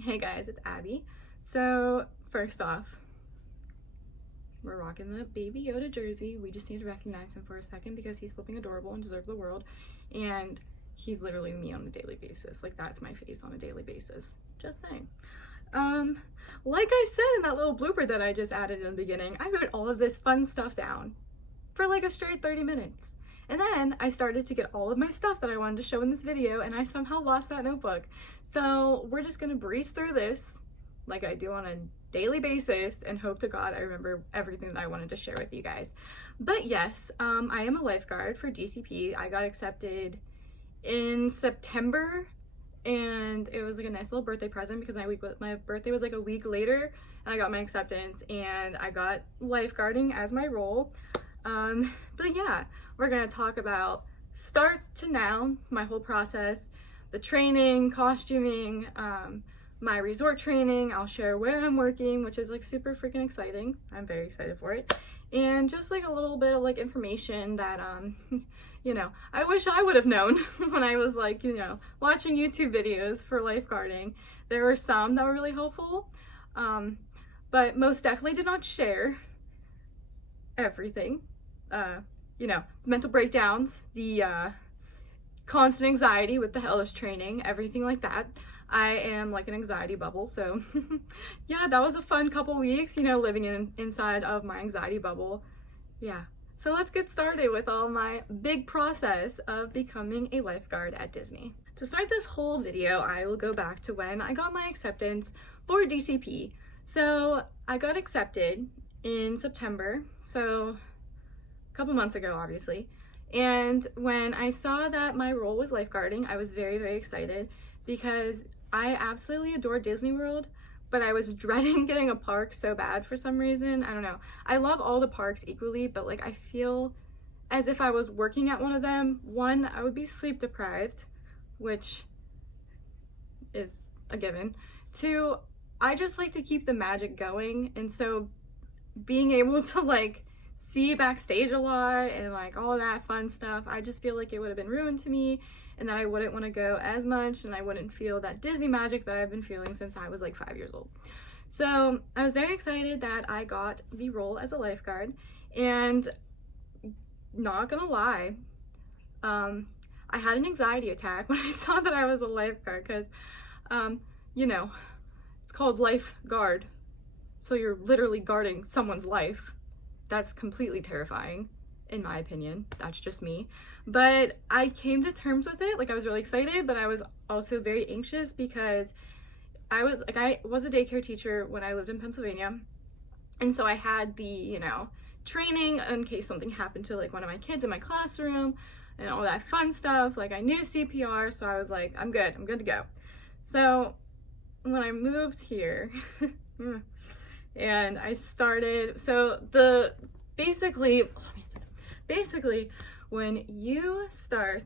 Hey guys, it's Abby. So first off, we're rocking the Baby Yoda jersey. We just need to recognize him for a second because he's flipping adorable and deserves the world. And he's literally me on a daily basis. Like, that's my face on a daily basis. Just saying. Like I said in that little blooper that I just added in the beginning, I wrote all of this fun stuff down for like a straight 30 minutes. And then I started to get all of my stuff that I wanted to show in this video, and I somehow lost that notebook. So we're just gonna breeze through this like I do on a daily basis and hope to God I remember everything that I wanted to share with you guys. But yes, I am a lifeguard for DCP. I got accepted in September, and it was like a nice little birthday present because my birthday was like a week later, and I got my acceptance and I got lifeguarding as my role. But yeah, we're gonna talk about start to now, my whole process, the training, costuming, my resort training. I'll share where I'm working, which is like super freaking exciting. I'm very excited for it. And just like a little bit of like information that, you know, I wish I would have known when I was like, you know, watching YouTube videos for lifeguarding. There were some that were really helpful, but most definitely did not share everything. You know, mental breakdowns, the constant anxiety with the Ellis training, everything like that. I am like an anxiety bubble, so yeah, that was a fun couple weeks, you know, living inside of my anxiety bubble. Yeah, so let's get started with all my big process of becoming a lifeguard at Disney. To start this whole video, I will go back to when I got my acceptance for DCP. So I got accepted in September, so a couple months ago, obviously. And when I saw that my role was lifeguarding, I was very, very excited because I absolutely adore Disney World, but I was dreading getting a park so bad for some reason. I don't know. I love all the parks equally, but like I feel as if I was working at one of them. One, I would be sleep deprived, which is a given. Two, I just like to keep the magic going, and so being able to like see backstage a lot and like all that fun stuff, I just feel like it would have been ruined to me, and that I wouldn't want to go as much, and I wouldn't feel that Disney magic that I've been feeling since I was like 5 years old. So I was very excited that I got the role as a lifeguard, and not gonna lie, I had an anxiety attack when I saw that I was a lifeguard because, you know, it's called lifeguard, so you're literally guarding someone's life. That's completely terrifying, in my opinion. That's just me. But I came to terms with it. Like, I was really excited, but I was also very anxious because I was a daycare teacher when I lived in Pennsylvania. And so I had the, you know, training in case something happened to like one of my kids in my classroom and all that fun stuff. Like, I knew CPR, so I was like, I'm good to go. So when I moved here, and I started, so basically when you start,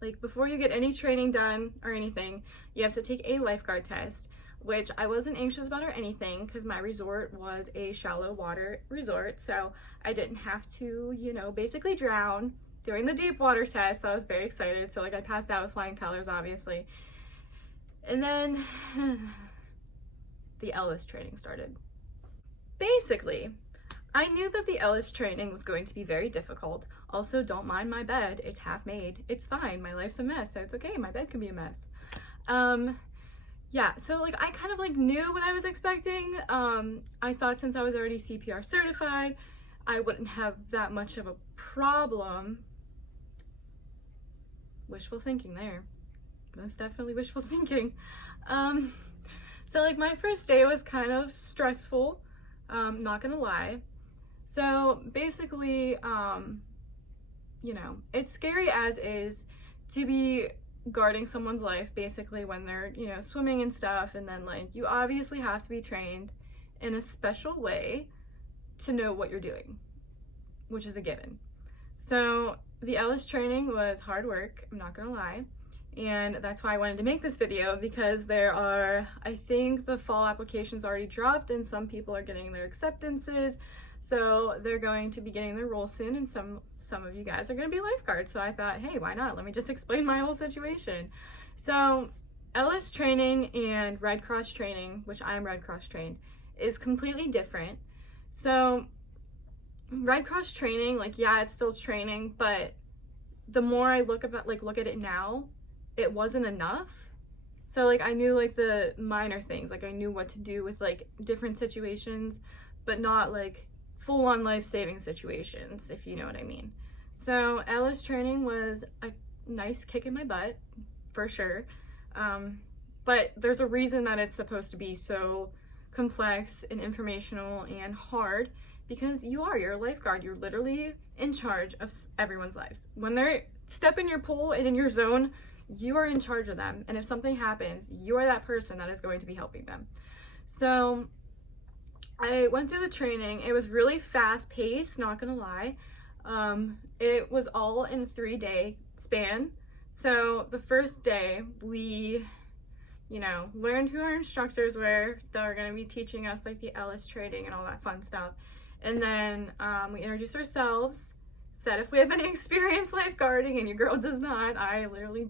like before you get any training done or anything, you have to take a lifeguard test, which I wasn't anxious about or anything because my resort was a shallow water resort, so I didn't have to, you know, basically drown during the deep water test. So I was very excited. So like I passed out with flying colors, obviously. And then the Ellis training started. Basically, I knew that the Ellis training was going to be very difficult. Also, don't mind my bed. It's half made. It's fine. My life's a mess, so it's okay. My bed can be a mess. Yeah, so like I kind of like knew what I was expecting. I thought since I was already CPR certified, I wouldn't have that much of a problem. Wishful thinking there. Most definitely wishful thinking. So like my first day was kind of stressful. Not gonna lie. So basically, you know, it's scary as is to be guarding someone's life basically when they're, you know, swimming and stuff, and then like you obviously have to be trained in a special way to know what you're doing, which is a given. So the Ellis training was hard work, I'm not gonna lie. And that's why I wanted to make this video, because there are, I think the fall applications already dropped and some people are getting their acceptances. So they're going to be getting their role soon, and some of you guys are going to be lifeguards. So I thought, hey, why not? Let me just explain my whole situation. So Ellis training and Red Cross training, which I am Red Cross trained, is completely different. So Red Cross training, like, yeah, it's still training, but the more I look at it now, it wasn't enough. So like I knew like the minor things, like I knew what to do with like different situations, but not like full-on life-saving situations, if you know what I mean. So Ellis training was a nice kick in my butt, for sure. But there's a reason that it's supposed to be so complex and informational and hard, because you're a lifeguard. You're literally in charge of everyone's lives. When they step in your pool and in your zone, you are in charge of them. And if something happens, you are that person that is going to be helping them. So I went through the training. It was really fast paced, not gonna lie. It was all in a 3-day span. So the first day we, learned who our instructors were that were gonna be teaching us like the Ellis training and all that fun stuff. And then we introduced ourselves, said if we have any experience lifeguarding, and your girl does not. I literally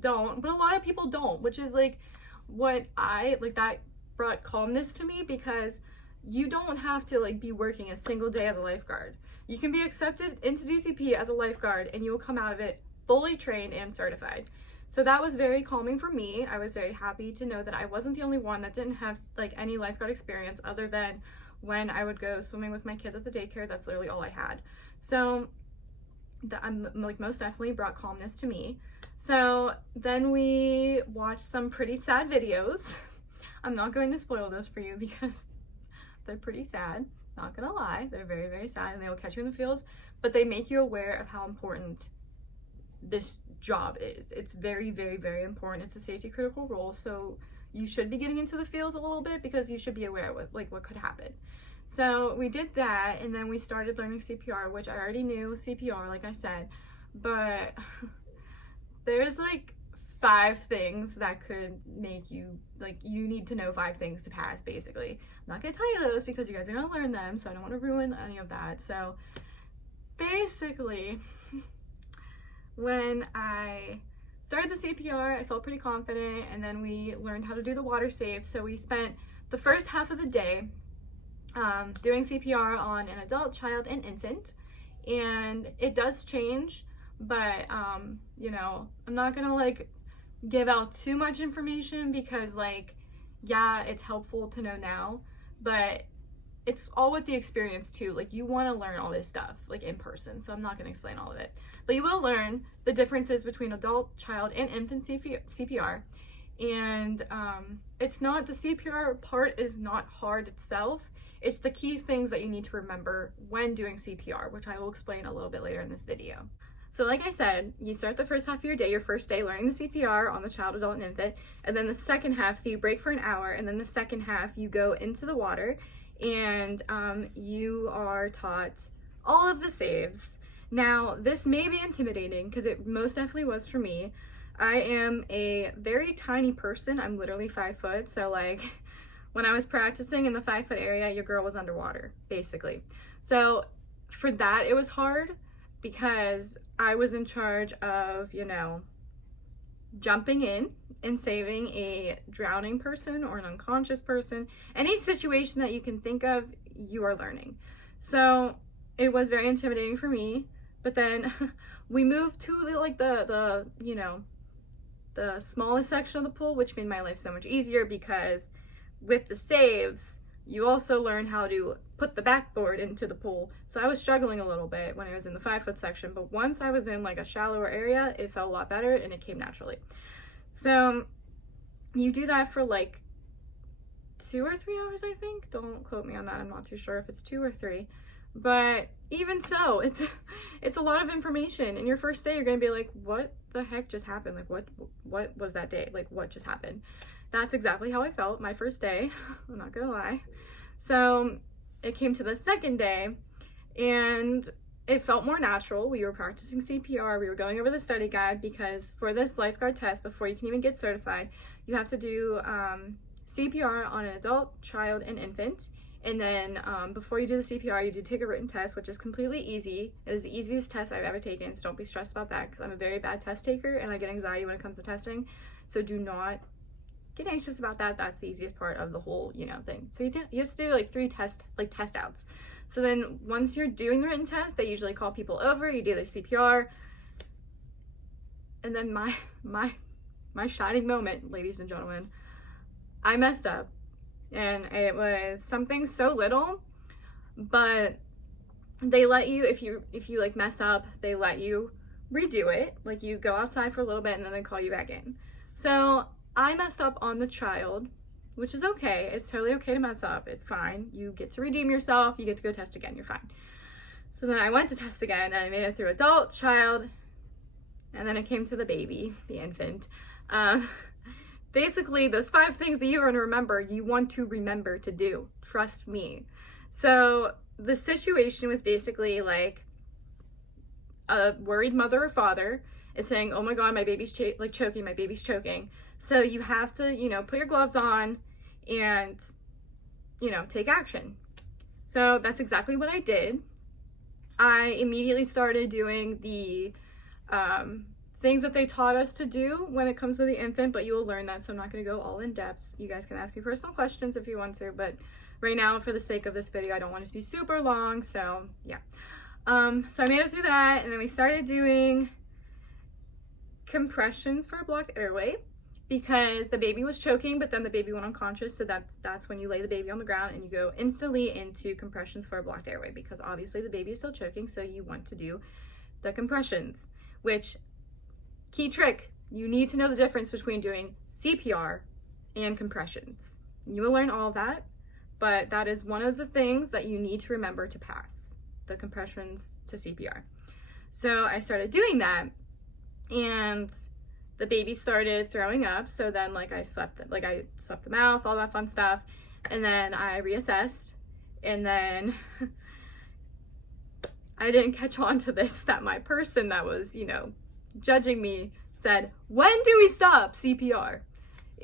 don't, but a lot of people don't, which is like what that brought calmness to me, because you don't have to like be working a single day as a lifeguard. You can be accepted into DCP as a lifeguard and you will come out of it fully trained and certified. So that was very calming for me. I was very happy to know that I wasn't the only one that didn't have like any lifeguard experience other than when I would go swimming with my kids at the daycare. That's literally all I had. So that most definitely brought calmness to me. So then we watched some pretty sad videos. I'm not going to spoil those for you because they're pretty sad, not gonna lie. They're very, very sad, and they will catch you in the feels, but they make you aware of how important this job is. It's very, very, very important. It's a safety critical role, so you should be getting into the feels a little bit because you should be aware of what could happen. So we did that, and then we started learning CPR, which I already knew CPR, like I said, but there's like 5 things that could make you, you need to know 5 things to pass, basically. I'm not gonna tell you those because you guys are gonna learn them, so I don't want to ruin any of that. So basically, when I started the CPR, I felt pretty confident, and then we learned how to do the water safe. So we spent the first half of the day doing CPR on an adult, child, and infant, and it does change, but I'm not gonna give out too much information because yeah, it's helpful to know now, but it's all with the experience too. You want to learn all this stuff in person, so I'm not going to explain all of it, but you will learn the differences between adult, child, and infant CPR. And it's not, the CPR part is not hard itself. It's the key things that you need to remember when doing CPR, which I will explain a little bit later in this video. So like I said, you start the first half of your day, your first day, learning the CPR on the child, adult, and infant, and then the second half, so you break for an hour, and then the second half you go into the water, and you are taught all of the saves. Now, this may be intimidating, because it most definitely was for me. I am a very tiny person. I'm literally 5 foot, so when I was practicing in the 5 foot area, your girl was underwater, basically. So for that, it was hard, because I was in charge of, jumping in and saving a drowning person or an unconscious person. Any situation that you can think of, you are learning. So it was very intimidating for me, but then we moved to the smallest section of the pool, which made my life so much easier, because with the saves, you also learn how to put the backboard into the pool. So I was struggling a little bit when I was in the 5 foot section, but once I was in a shallower area, it felt a lot better and it came naturally. So you do that for 2 or 3 hours, I think. Don't quote me on that. I'm not too sure if it's 2 or 3, but even so, it's a lot of information. In your first day, you're gonna be like, what the heck just happened? What was that day? What just happened? That's exactly how I felt my first day. I'm not gonna lie. So it came to the second day, and it felt more natural. We were practicing CPR. We were going over the study guide, because for this lifeguard test, before you can even get certified, you have to do CPR on an adult, child, and infant. And then before you do the CPR, you do take a written test, which is completely easy. It is the easiest test I've ever taken, so don't be stressed about that, because I'm a very bad test taker and I get anxiety when it comes to testing. So do not get anxious about that. That's the easiest part of the whole, thing. So you have to do like 3 test outs. So then once you're doing the written test, they usually call people over, you do their CPR. And then my shining moment, ladies and gentlemen, I messed up. And it was something so little, but they let you, if you like mess up, they let you redo it. Like you go outside for a little bit and then they call you back in. So I messed up on the child, which is okay. It's totally okay to mess up. It's fine. You get to redeem yourself. You get to go test again. You're fine. So then I went to test again and I made it through adult, child, and then it came to the baby, the infant. Basically, those 5 things that you want to remember to do. Trust me. So the situation was basically like a worried mother or father is saying, oh my God, my baby's choking, my baby's choking. So you have to, put your gloves on and, take action. So that's exactly what I did. I immediately started doing the things that they taught us to do when it comes to the infant, but you will learn that, so I'm not going to go all in depth. You guys can ask me personal questions if you want to, but right now, for the sake of this video, I don't want it to be super long, so yeah. So I made it through that, and then we started doing compressions for a blocked airway because the baby was choking, but then the baby went unconscious, so that's when you lay the baby on the ground and you go instantly into compressions for a blocked airway because obviously the baby is still choking, so you want to do the compressions, which, key trick, you need to know the difference between doing CPR and compressions. You will learn all of that, but that is one of the things that you need to remember to pass, the compressions to CPR. So I started doing that, and the baby started throwing up. So then I swept the mouth, all that fun stuff, and then I reassessed, and then I didn't catch on to this, that my person that was, judging me said, when do we stop CPR?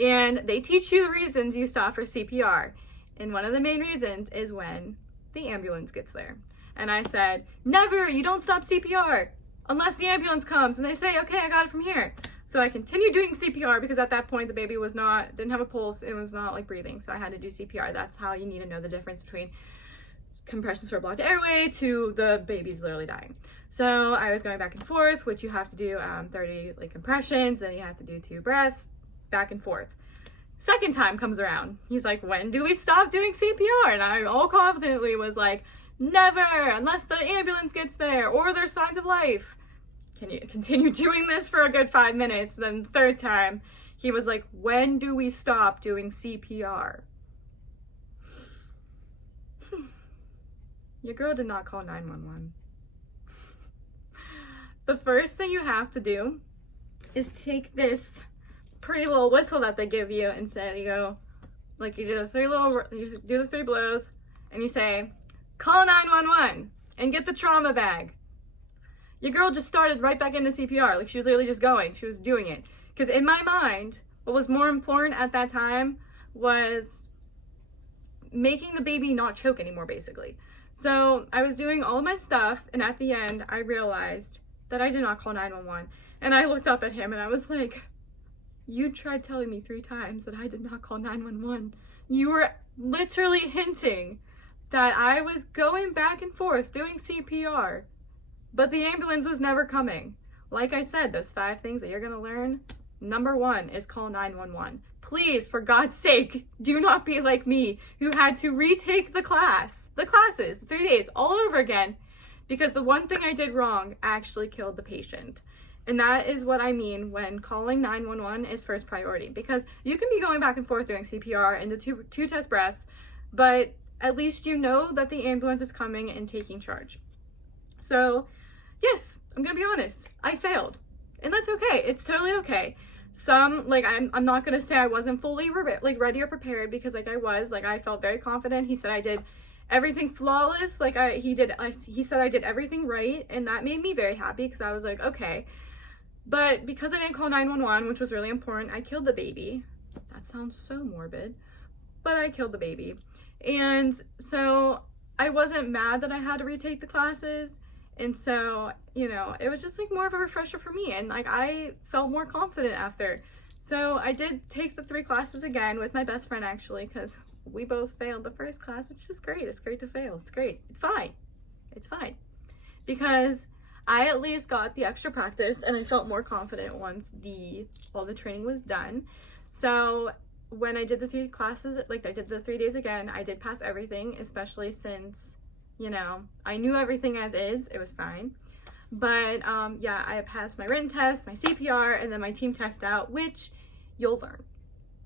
And they teach you the reasons you stop for CPR. And one of the main reasons is when the ambulance gets there. And I said, never, you don't stop CPR unless the ambulance comes. And they say, okay, I got it from here. So I continued doing CPR because at that point the baby didn't have a pulse. It was not breathing. So I had to do CPR. That's how you need to know the difference between compressions for a blocked airway to the baby's literally dying. So I was going back and forth, which you have to do 30 compressions, then you have to do 2 breaths, back and forth. Second time comes around. He's like, when do we stop doing CPR? And I all confidently was like, never, unless the ambulance gets there or there's signs of life. Can you continue doing this for a good 5 minutes? Then the third time, he was like, when do we stop doing CPR? Your girl did not call 911. The first thing you have to do is take this pretty little whistle that they give you and say, you go, you do the 3 blows, and you say, call 911 and get the trauma bag. Your girl just started right back into CPR. She was literally just going. She was doing it. Because in my mind, what was more important at that time was making the baby not choke anymore, basically. So I was doing all of my stuff, and at the end, I realized that I did not call 911. And I looked up at him, and I was like, you tried telling me 3 times that I did not call 911. You were literally hinting that I was going back and forth doing CPR, but the ambulance was never coming. Like I said, those 5 things that you're going to learn, number 1 is call 911. Please, for God's sake, do not be like me, who had to retake the classes, the 3 days, all over again, because the one thing I did wrong actually killed the patient. And that is what I mean when calling 911 is first priority, because you can be going back and forth doing CPR and the two test breaths, but at least you know that the ambulance is coming and taking charge. So yes, I'm gonna be honest, I failed, and that's okay. It's totally okay. Some, I'm not gonna say I wasn't fully ready or prepared, because I was, I felt very confident. He said I did everything flawless. He said I did everything right, and that made me very happy, because I was like, okay. But because I didn't call 911, which was really important, I killed the baby. That sounds so morbid, but I killed the baby. And so I wasn't mad that I had to retake the classes. And so, it was just more of a refresher for me. And I felt more confident after. So I did take the 3 classes again with my best friend, actually, because we both failed the first class. It's just great. It's great to fail. It's great. It's fine. It's fine. Because I at least got the extra practice and I felt more confident once all the training was done. So when I did the 3 classes, like I did the 3 days again, I did pass everything, especially since, you know, I knew everything as is. It was fine. But yeah, I passed my written test, my CPR, and then my team test out, which you'll learn.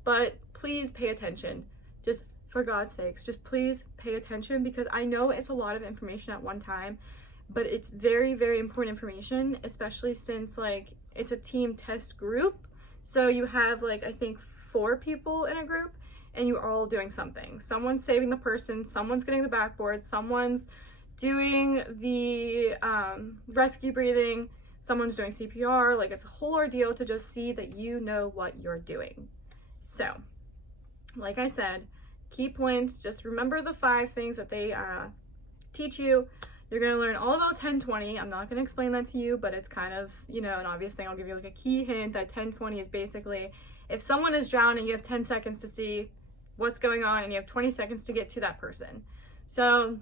But please pay attention. Just for God's sakes, just please pay attention, because I know it's a lot of information at one time, but it's very, very important information, especially since like it's a team test group. So you have like, I think 4 people in a group and you're all doing something. Someone's saving the person, someone's getting the backboard, someone's doing the rescue breathing, someone's doing CPR. Like, it's a whole ordeal to just see that you know what you're doing. So, like I said, key points, just remember the 5 things that they teach you. You're going to learn all about 10-20. I'm not going to explain that to you, but it's kind of, you know, an obvious thing. I'll give you like a key hint that 10-20 is basically, if someone is drowning, you have 10 seconds to see what's going on and you have 20 seconds to get to that person. So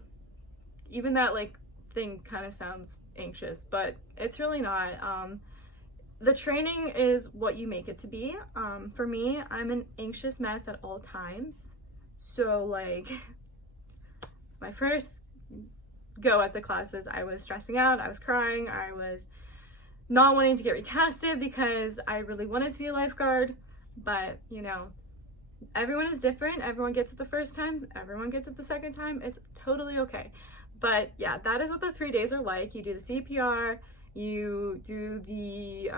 even that like thing kind of sounds anxious, but it's really not. The training is what you make it to be. For me, I'm an anxious mess at all times. So like my first go at the classes, I was stressing out, I was crying, I was not wanting to get recasted because I really wanted to be a lifeguard. But you know, everyone is different. Everyone gets it the first time, everyone gets it the second time. It's totally okay. But yeah, that is what the 3 days are like. You do the CPR, you do the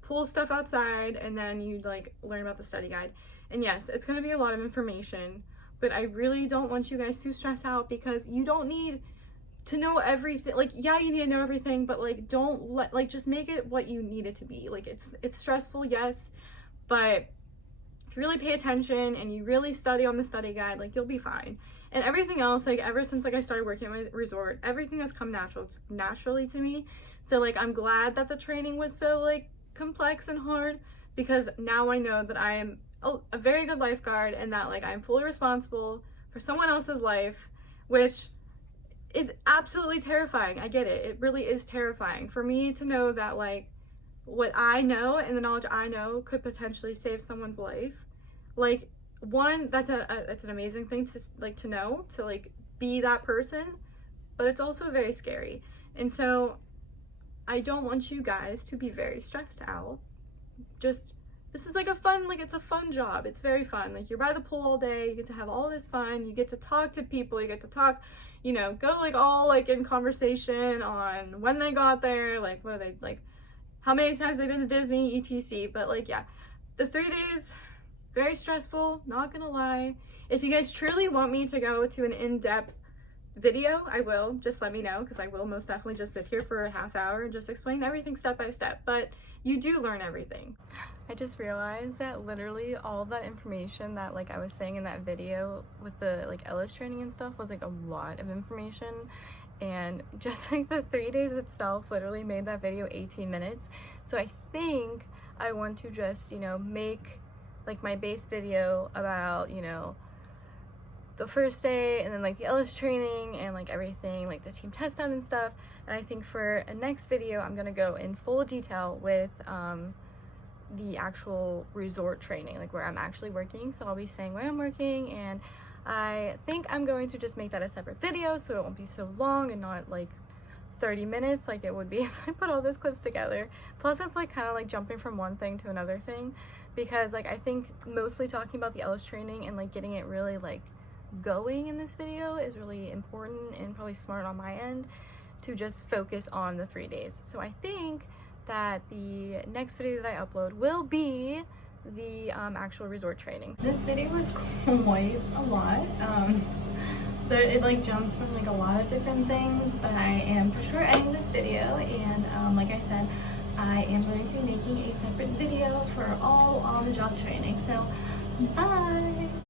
pool stuff outside, and then you like learn about the study guide. And yes, it's going to be a lot of information, but I really don't want you guys to stress out, because you don't need to know everything. Like, yeah, you need to know everything, but like don't let, like, just make it what you need it to be. Like, it's stressful, yes, but if you really pay attention and you really study on the study guide, like, you'll be fine. And everything else, like, ever since like I started working at my resort, everything has come naturally to me. So like, I'm glad that the training was so like complex and hard, because now I know that I am a very good lifeguard, and that like I'm fully responsible for someone else's life, which is absolutely terrifying. I get it. It really is terrifying for me to know that like what I know and the knowledge I know could potentially save someone's life. Like, one, that's an amazing thing to know, to like be that person, but it's also very scary. And so I don't want you guys to be very stressed out. Just, this is like a fun, like, it's a fun job. It's very fun. Like, you're by the pool all day, you get to have all this fun, you get to talk to people, you get to talk, you know, go like all like in conversation on when they got there, like what are they, like how many times they've been to Disney, etc. But like, yeah, the 3 days, very stressful, not gonna lie. If you guys truly want me to go to an in-depth video, I will. Just let me know, because I will most definitely just sit here for a half hour and just explain everything step by step. But you do learn everything. I just realized that literally all that information that like I was saying in that video with the like Ellis training and stuff was like a lot of information, and just like the 3 days itself literally made that video 18 minutes. So I think I want to just, you know, make like my base video about, you know, the first day, and then like the Ellis training and like everything, like the team test down and stuff. And I think for a next video, I'm gonna go in full detail with the actual resort training, like where I'm actually working. So I'll be saying where I'm working, and I think I'm going to just make that a separate video so it won't be so long and not like 30 minutes like it would be if I put all those clips together. Plus it's like kind of like jumping from one thing to another thing, because like I think mostly talking about the Ellis training and like getting it really like going in this video is really important, and probably smart on my end to just focus on the 3 days. So I think that the next video that I upload will be the actual resort training. This video was quite a lot. It like jumps from like a lot of different things, but I am for sure ending this video, and like I said, I am going to be making a separate video for all on the job training. So bye.